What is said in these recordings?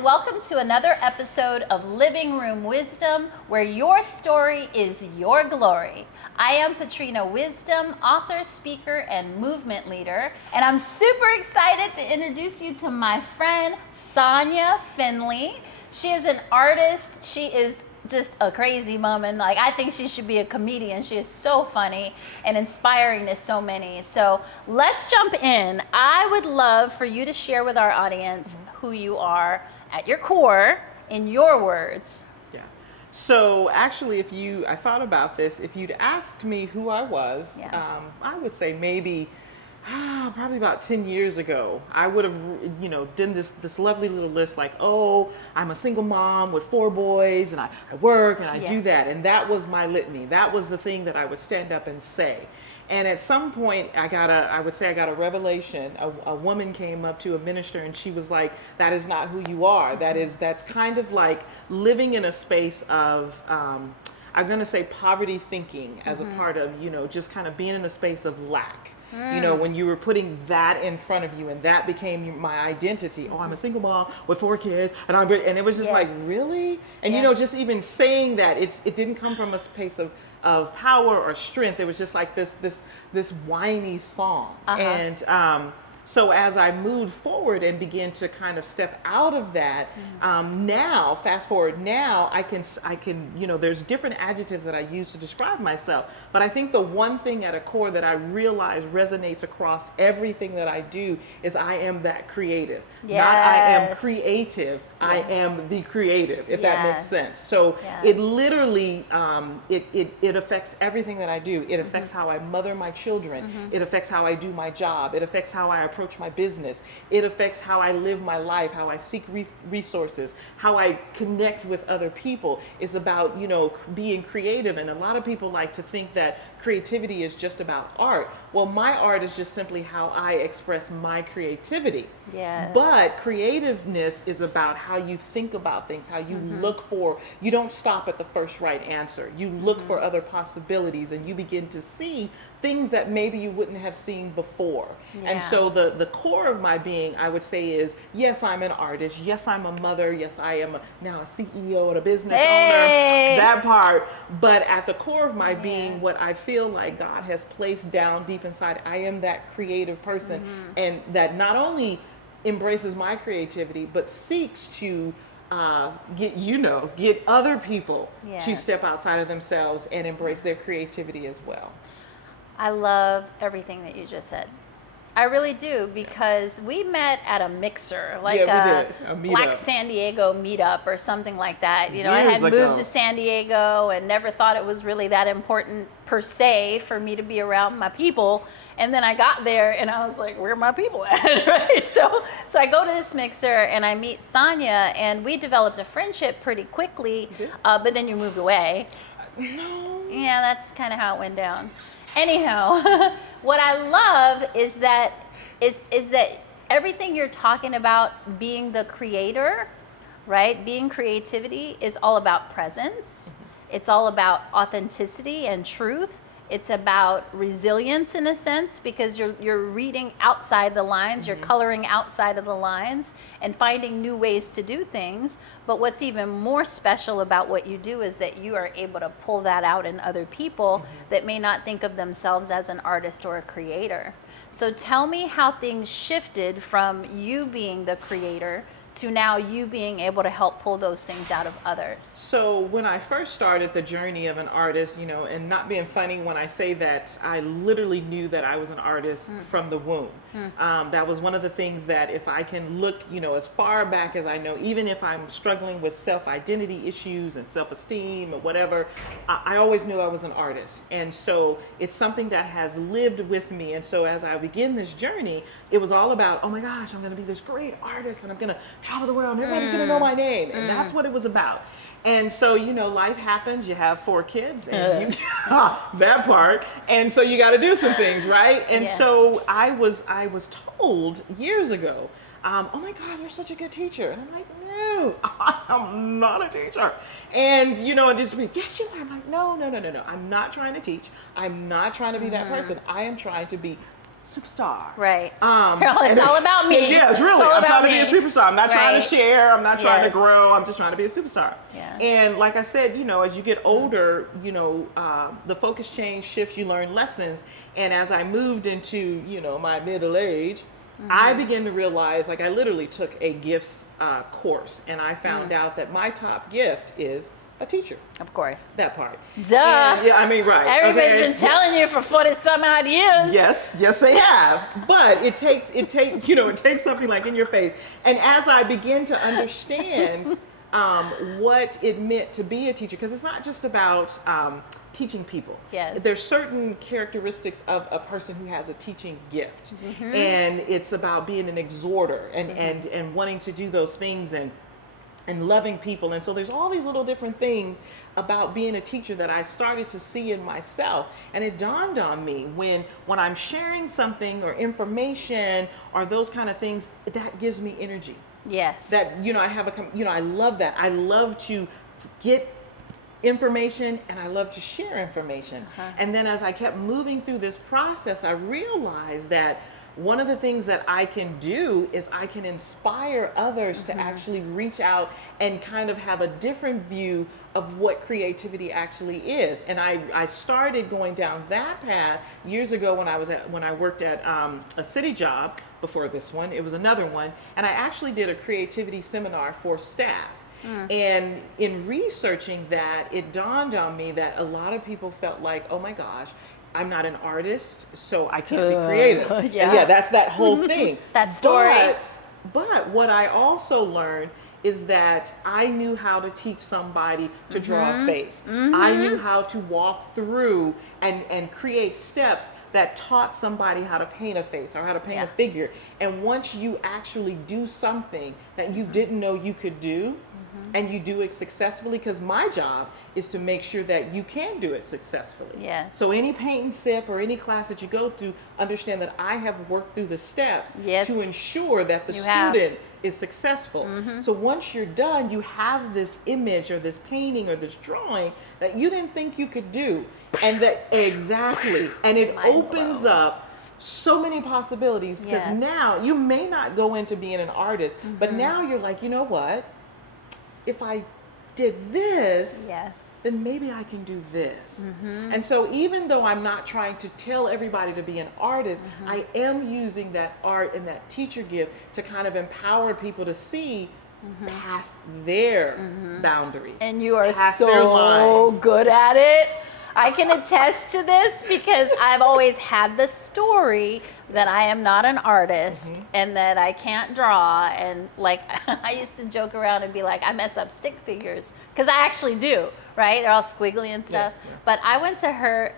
and welcome to another episode of Living Room Wisdom, where your story is your glory. I am Patrina Wisdom, author, speaker, and movement leader, and I'm super excited to introduce you to my friend, Sonya Finley. She is an artist. She is just a crazy woman. Like, I think she should be a comedian. She is so funny and inspiring to so many. So let's jump in. I would love for you to share with our audience who you are at your core, in your words. Yeah. So actually, I thought about this, if you'd asked me who I was, I would say maybe probably about 10 years ago, I would have, done this lovely little list like, oh, I'm a single mom with 4 boys and I work and I do that. And that was my litany. That was the thing that I would stand up and say. And at some point I got a revelation. A woman came up to a minister and she was like, that is not who you are. That's kind of like living in a space of, I'm going to say poverty thinking as a part of, just kind of being in a space of lack. When you were putting that in front of you and that became my identity. Oh, I'm a single mom with 4 kids and it was just like, really? And just even saying that, it didn't come from a space of power or strength. It was just like this whiny song. And so as I moved forward and began to kind of step out of that, now, fast forward now, I can, there's different adjectives that I use to describe myself. But I think the one thing at a core that I realize resonates across everything that I do is I am that creative. Not I am creative, I am the creative, if that makes sense. So it literally, it affects everything that I do. It affects how I mother my children. It affects how I do my job. It affects how I approach my business. It affects how I live my life, how I seek resources, how I connect with other people. It's about, being creative. And a lot of people like to think that creativity is just about art. Well, my art is just simply how I express my creativity. Yes. But creativeness is about how you think about things, how you look for, you don't stop at the first right answer. You look for other possibilities and you begin to see things that maybe you wouldn't have seen before. And so the core of my being, I would say, is yes, I'm an artist. Yes, I'm a mother. Yes, I am now a CEO and a business owner, that part. But at the core of my being, what I feel like God has placed down deep inside, I am that creative person and that not only embraces my creativity, but seeks to get other people to step outside of themselves and embrace their creativity as well. I love everything that you just said. I really do, because we met at a mixer, like a Black San Diego meetup or something like that. I had moved to San Diego and never thought it was really that important per se for me to be around my people. And then I got there and I was like, where are my people at? Right? So I go to this mixer and I meet Sonya and we developed a friendship pretty quickly, but then you moved away. No. Yeah, that's kind of how it went down. Anyhow, what I love is that everything you're talking about, being the creator, right? Being creativity is all about presence. It's all about authenticity and truth. It's about resilience in a sense, because you're reading outside the lines, you're coloring outside of the lines and finding new ways to do things. But what's even more special about what you do is that you are able to pull that out in other people that may not think of themselves as an artist or a creator. So tell me how things shifted from you being the creator to now you being able to help pull those things out of others. So when I first started the journey of an artist, and not being funny when I say that, I literally knew that I was an artist from the womb. That was one of the things that if I can look, as far back as I know, even if I'm struggling with self-identity issues and self-esteem or whatever, I always knew I was an artist. And so it's something that has lived with me. And so as I begin this journey, it was all about, oh my gosh, I'm going to be this great artist and I'm going to travel the world and everybody's going to know my name. And that's what it was about. And so, life happens. You have 4 kids and that part. And so you got to do some things, right? And so I was told years ago, oh my God, you're such a good teacher. And I'm like, no, I'm not a teacher. And, and just be, yes, you are. I'm like, no. I'm not trying to teach. I'm not trying to be that person. I am trying to be superstar. Right. And It's all about me. Yeah, it's really. It's all I'm about trying to be a me. superstar. I'm not trying Right. to share. I'm not trying to Yes. grow. I'm just trying to be a superstar. Yes. And like I said, as you get older, the focus change shifts. You learn lessons. And as I moved into, my middle age, I began to realize, like, I literally took a gifts course, and I found out that my top gift is a teacher. Of course. That part. Duh. And, yeah, I mean, right. Everybody's okay. been telling you for 40 some odd years. Yes, they have. But it takes something like in your face. And as I begin to understand what it meant to be a teacher, because it's not just about teaching people. Yes. There's certain characteristics of a person who has a teaching gift, and it's about being an exhorter and wanting to do those things and loving people. And so there's all these little different things about being a teacher that I started to see in myself. And it dawned on me when I'm sharing something or information or those kind of things, that gives me energy. Yes. That, I have I love that. I love to get information and I love to share information. And then as I kept moving through this process, I realized that one of the things that I can do is I can inspire others to actually reach out and kind of have a different view of what creativity actually is. And I started going down that path years ago when I worked at a city job. Before this one, it was another one, and I actually did a creativity seminar for staff. And in researching that, it dawned on me that a lot of people felt like, oh my gosh, I'm not an artist, so I can't be creative. Yeah, that's that whole thing. That story. But what I also learned is that I knew how to teach somebody to draw a face. I knew how to walk through and create steps that taught somebody how to paint a face or how to paint a figure. And once you actually do something that you didn't know you could do, and you do it successfully, because my job is to make sure that you can do it successfully. Yes. So any paint and sip or any class that you go through, understand that I have worked through the steps to ensure that the student is successful. So once you're done, you have this image or this painting or this drawing that you didn't think you could do. And that and it opens up so many possibilities, because now you may not go into being an artist, but now you're like, you know what? If I did this, then maybe I can do this. And so even though I'm not trying to tell everybody to be an artist, I am using that art and that teacher gift to kind of empower people to see past their boundaries. And you are so good at it. I can attest to this because I've always had the story that I am not an artist and that I can't draw. And like, I used to joke around and be like, I mess up stick figures, because I actually do, right? They're all squiggly and stuff. But I went to her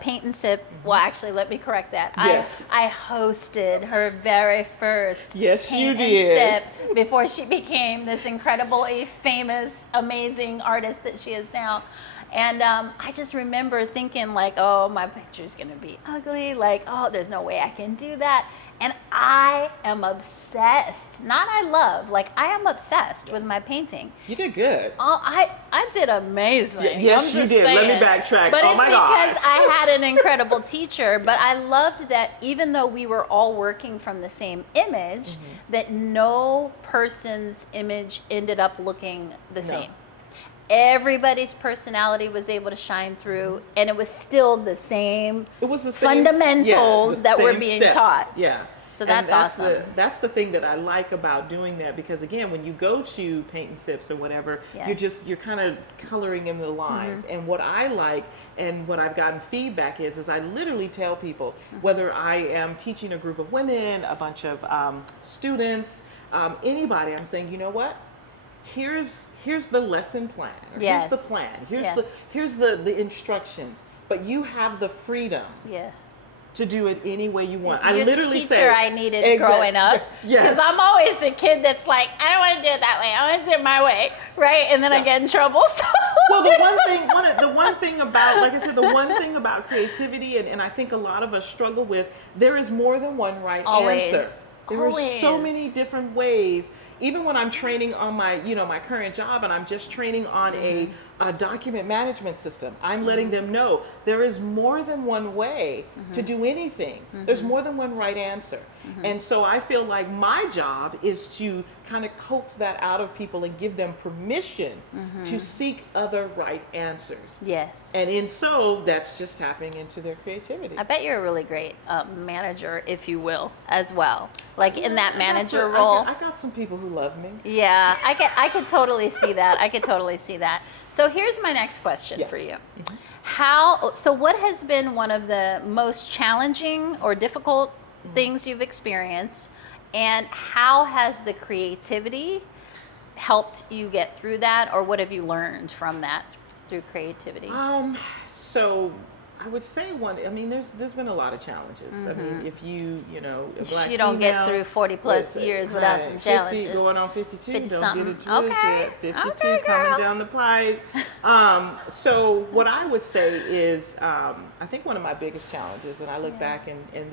paint and sip. Well, actually, let me correct that. I hosted her very first paint and sip before she became this incredibly famous, amazing artist that she is now. And I just remember thinking like, oh, my picture's gonna be ugly. Like, oh, there's no way I can do that. And I am obsessed. Not I love, like I am obsessed with my painting. You did good. Oh, I did amazing. Yes, I'm you just did. saying. Let me backtrack. But oh it's my because gosh. I had an incredible teacher. But I loved that even though we were all working from the same image, that no person's image ended up looking the same. Everybody's personality was able to shine through, and it was still the same fundamentals that were being taught. Yeah. So that's awesome. That's the thing that I like about doing that, because again, when you go to paint and sips or whatever, you're kind of coloring in the lines. And what I like and what I've gotten feedback is I literally tell people, whether I am teaching a group of women, a bunch of students, anybody, I'm saying, you know what? Here's the lesson plan. Or here's the plan. Here's the instructions. But you have the freedom to do it any way you want. You're the teacher I needed growing up. Because I'm always the kid that's like, I don't want to do it that way. I want to do it my way, right? And then I get in trouble. So. Well, the one thing about, like I said, the one thing about creativity, and I think a lot of us struggle with, there is more than one right answer. There are so many different ways even when I'm training on my, my current job, and I'm just training on a document management system, I'm letting them know there is more than one way to do anything. There's more than one right answer. And so I feel like my job is to kind of coax that out of people and give them permission to seek other right answers. Yes. And in so, that's just tapping into their creativity. I bet you're a really great manager, if you will, as well. Like in that manager role. I got some people who love me. Yeah, I could totally see that. I could totally see that. So here's my next question for you. So what has been one of the most challenging or difficult things you've experienced, and how has the creativity helped you get through that, or what have you learned from that through creativity? So I would say there's been a lot of challenges. I mean, if a black you don't female, get through 40 plus years without some 50, challenges. going on 52, 50 don't something. get it twisted. Okay. 52 Okay, coming girl. down the pipe. So what I would say is, I think one of my biggest challenges, and I look back and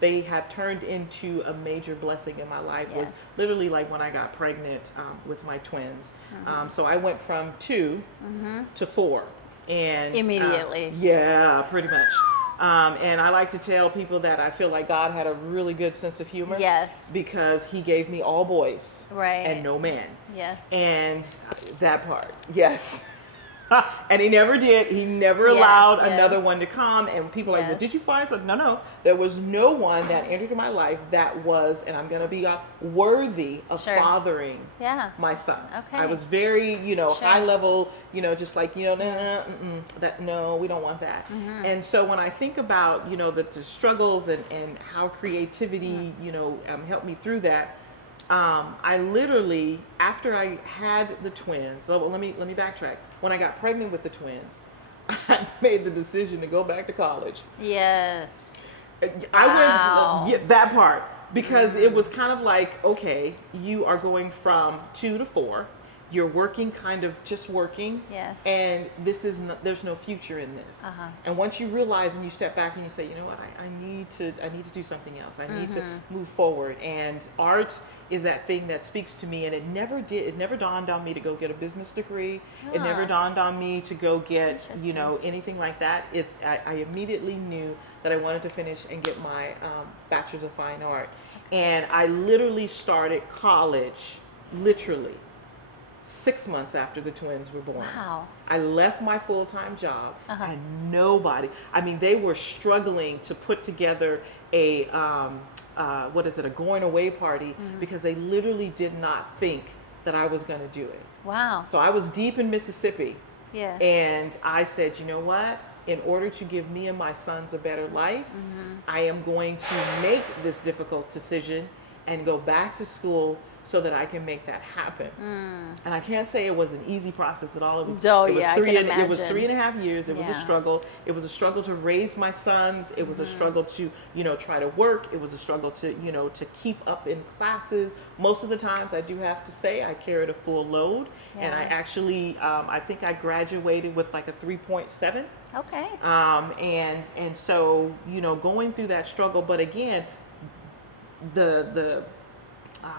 they have turned into a major blessing in my life, was literally like when I got pregnant with my twins. So I went from 2 to 4. And Immediately. Yeah, pretty much. And I like to tell people that I feel like God had a really good sense of humor. Yes. Because he gave me all boys. Right. And no man. Yes. And that part, yes. And he never did. He never allowed another one to come. And people are like, well, did you find something? No. There was no one that entered my life that was, and I'm going to be worthy of fathering my sons. Okay. I was very, high level, just like, that, no, we don't want that. And so when I think about, the struggles and how creativity, helped me through that, I literally, after I had the twins, let me backtrack. When I got pregnant with the twins, I made the decision to go back to college. Yes. I went that part, because it was kind of like, okay, you are going from 2 to 4. You're working, kind of just working. Yes. And there's no future in this. And once you realize and you step back and you say, you know what, I need to do something else. I need to move forward. And art is that thing that speaks to me, and it never dawned on me to go get a business degree. It never dawned on me to go get, anything like that. I immediately knew that I wanted to finish and get my bachelor's of fine art. And I literally started college, literally 6 months after the twins were born. Wow. I left my full-time job, and they were struggling to put together a going away party, because they literally did not think that I was going to do it. Wow. So I was deep in Mississippi. Yeah. And I said, you know what? In order to give me and my sons a better life, I am going to make this difficult decision and go back to school so that I can make that happen. And I can't say it was an easy process at all. It was 3.5 years. It was a struggle. It was a struggle to raise my sons. It was a struggle to, try to work. It was a struggle to, to keep up in classes. Most of the times, I do have to say, I carried a full load. And I actually, I think I graduated with like a 3.7. Okay. And so, going through that struggle, but again,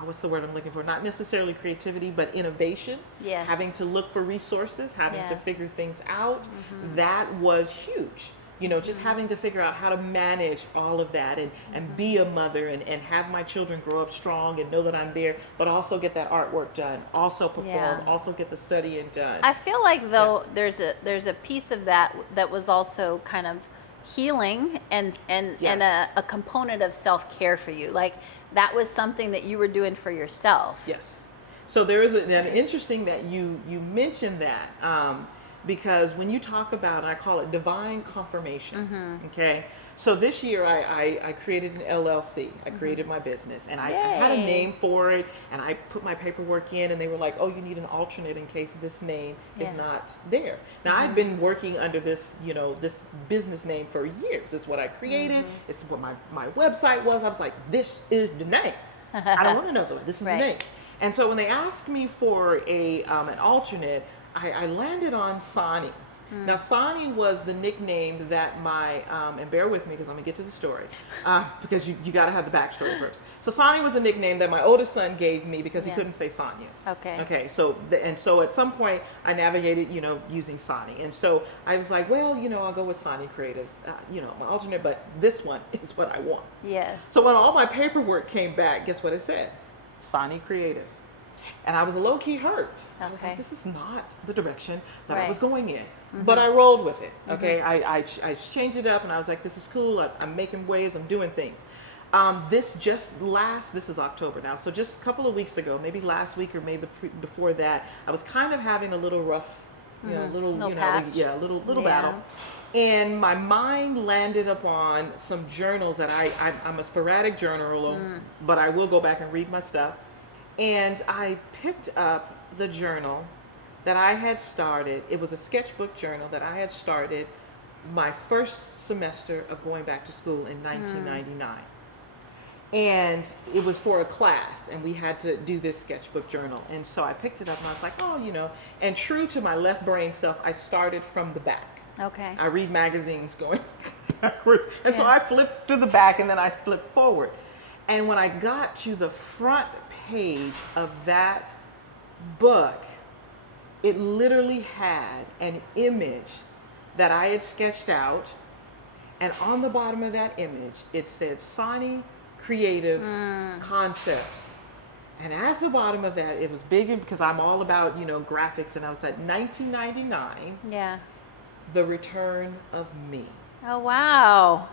what's the word I'm looking for? Not necessarily creativity, but innovation. Yes. Having to look for resources, having to figure things out. That was huge. Just having to figure out how to manage all of that and be a mother and have my children grow up strong and know that I'm there, but also get that artwork done, also perform, also get the studying done. I feel like there's a piece of that was also kind of healing and a component of self-care for you. Like that was something that you were doing for yourself. Yes. So there is an interesting that you mentioned that because when you talk about, and I call it divine confirmation, okay? So this year I created an LLC. I created my business, and I had a name for it, and I put my paperwork in, and they were like, oh, you need an alternate in case this name is not there. Now I've been working under this, this business name for years. It's what I created. It's what my website was. I was like, this is the name. I don't want another one. This is the name. And so when they asked me for an alternate, I landed on Sonya Now, Sonny was the nickname that my, and bear with me because I'm going to get to the story, because you got to have the backstory first. So Sonny was a nickname that my oldest son gave me because he couldn't say Sonya. Okay. Okay, so, so at some point I navigated, using Sonny. And so I was like, well, I'll go with Sonny Creatives, my alternate, but this one is what I want. Yes. So when all my paperwork came back, guess what it said? Sonny Creatives. And I was low-key hurt. I was like, this is not the direction that I was going in. But I rolled with it, okay? I changed it up, and I was like, this is cool. I'm making waves. I'm doing things. This is October now. So just a couple of weeks ago, maybe last week or maybe before that, I was kind of having a little rough, little battle. And my mind landed upon some journals that I'm a sporadic journaler, but I will go back and read my stuff. And I picked up the journal that I had started. It was a sketchbook journal that I had started my first semester of going back to school in 1999. And it was for a class, and we had to do this sketchbook journal. And so I picked it up, and I was like, and true to my left brain self, I started from the back. Okay. I read magazines going backwards. And so I flipped to the back, and then I flipped forward. And when I got to the front page of that book, it literally had an image that I had sketched out, and on the bottom of that image it said Sonny Creative Concepts. And at the bottom of that, it was big, because I'm all about graphics, and I was at 1999. Yeah. The Return of Me. Oh wow.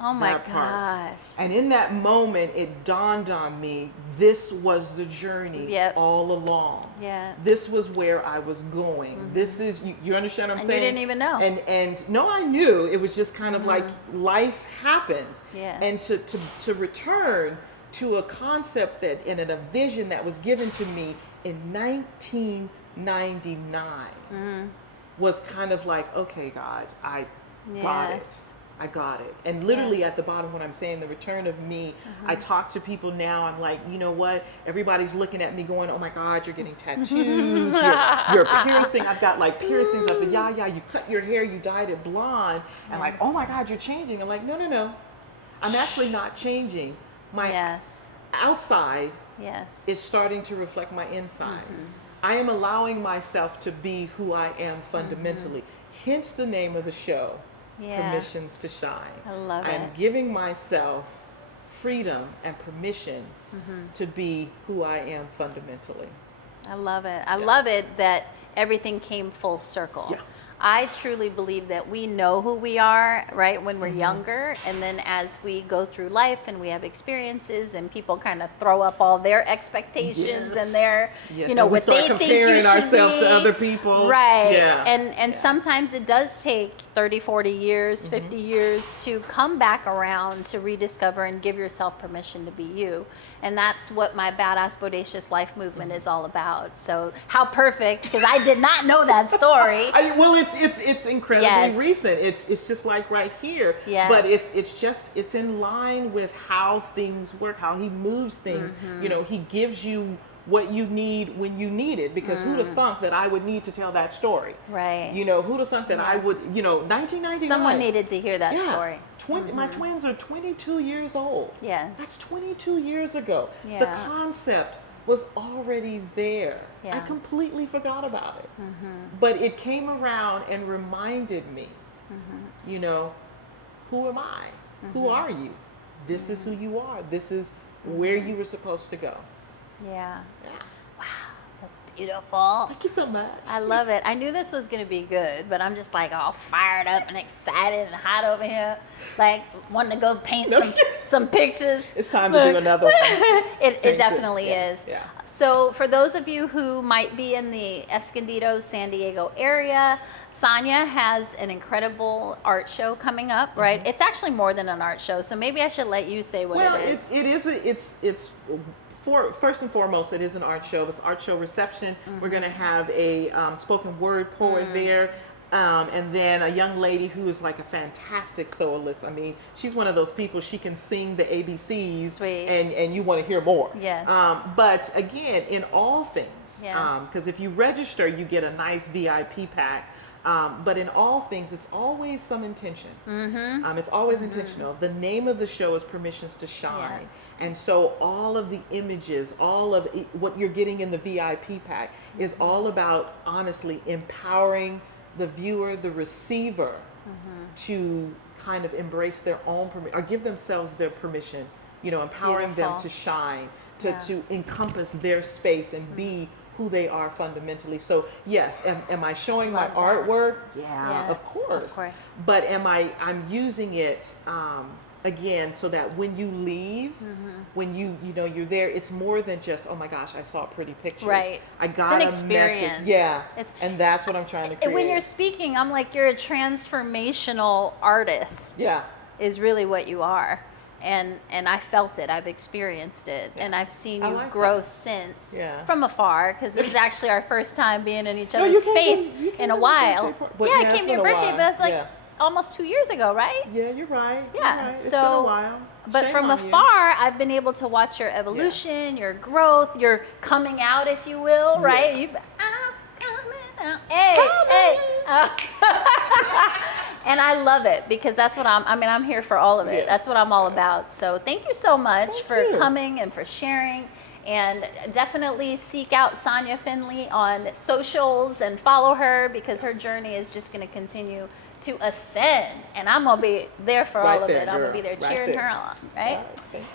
Oh my that part. gosh. And in that moment, it dawned on me, this was the journey all along. Yeah. This was where I was going. This is, you understand what I'm saying? You didn't even know. And no, I knew. It was just kind of like life happens. Yes. And to return to a concept that, and a vision that was given to me in 1999 was kind of like, okay, God, I got it. I got it. And literally at the bottom, when I'm saying the return of me, I talk to people now. I'm like, you know what? Everybody's looking at me going, oh my God, you're getting tattoos. you're piercing. I've got like piercings. I've been, you cut your hair, you dyed it blonde. And like, oh my God, you're changing. I'm like, no. I'm actually not changing. My outside is starting to reflect my inside. I am allowing myself to be who I am fundamentally. Hence the name of the show. Permissions to shine. I love it. I'm giving myself freedom and permission to be who I am fundamentally. I love it. I love it that everything came full circle. Yeah. I truly believe that we know who we are, right, when we're younger, and then as we go through life and we have experiences and people kind of throw up all their expectations and their, and what they think you should be. comparing ourselves to other people. Right. Yeah. And sometimes it does take 30, 40 years, 50 years to come back around to rediscover and give yourself permission to be you. And that's what my Badass Bodacious Life movement is all about. So how perfect, because I did not know that story. It's incredibly recent. It's just like right here. Yes. But it's in line with how things work, how he moves things. He gives you what you need when you need it, because who'd have thunk that I would need to tell that story? Right. Who'd have thunk that I would, 1999. Someone needed to hear that story. My twins are 22 years old. Yes. That's 22 years ago. Yeah. The concept was already there. Yeah. I completely forgot about it. But it came around and reminded me, who am I? Who are you? This is who you are. This is where you were supposed to go. Yeah. Wow, that's beautiful. Thank you so much. I love it. I knew this was going to be good, but I'm just like all fired up and excited and hot over here, like wanting to go paint some pictures. It's time to do another one. It definitely is. Yeah. So for those of you who might be in the Escondido, San Diego area, Sonya has an incredible art show coming up, right? It's actually more than an art show, so maybe I should let you say what it is. It's first and foremost, it is an art show. It's art show reception. We're going to have a spoken word poet there. And then a young lady who is like a fantastic soloist. I mean, she's one of those people, she can sing the ABCs. Sweet. And you want to hear more. Yes. But again, in all things, Yes. because if you register, you get a nice VIP pack. But in all things, it's always some intention. It's always intentional. The name of the show is Permissions to Shine. And so all of the images, all of what you're getting in the VIP pack is all about, honestly, empowering the viewer, the receiver, to kind of embrace their own permission, or give themselves their permission, empowering them to shine, to encompass their space and be who they are fundamentally. So yes, am I showing my artwork? Yeah, of course. But I'm using it again, so that when you leave, when you're there, it's more than just, oh my gosh, I saw pretty pictures. Right. I got it's an experience. Message. And that's what I'm trying to create. And when you're speaking, I'm like, you're a transformational artist. Yeah. Is really what you are. And I felt it. I've experienced it, and I've seen you grow since from afar. Because this is actually our first time being in each other's space in a while. I came to your birthday, but that's like almost 2 years ago, right? Yeah, you're right. Yeah, it's been a while. But from afar, I've been able to watch your evolution, your growth, your coming out, if you will, right? I'm coming out. Hey. And I love it, because that's what I'm here for all of it. That's what I'm all about. So thank you so much for coming and for sharing. And definitely seek out Sonya Finley on socials and follow her, because her journey is just going to continue to ascend. And I'm going to be there for all of it. I'm going to be there cheering her on, right?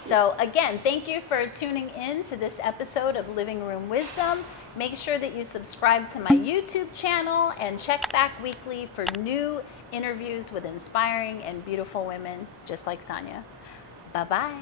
So again, thank you for tuning in to this episode of Living Room Wisdom. Make sure that you subscribe to my YouTube channel and check back weekly for new interviews with inspiring and beautiful women just like Sonya. Bye-bye.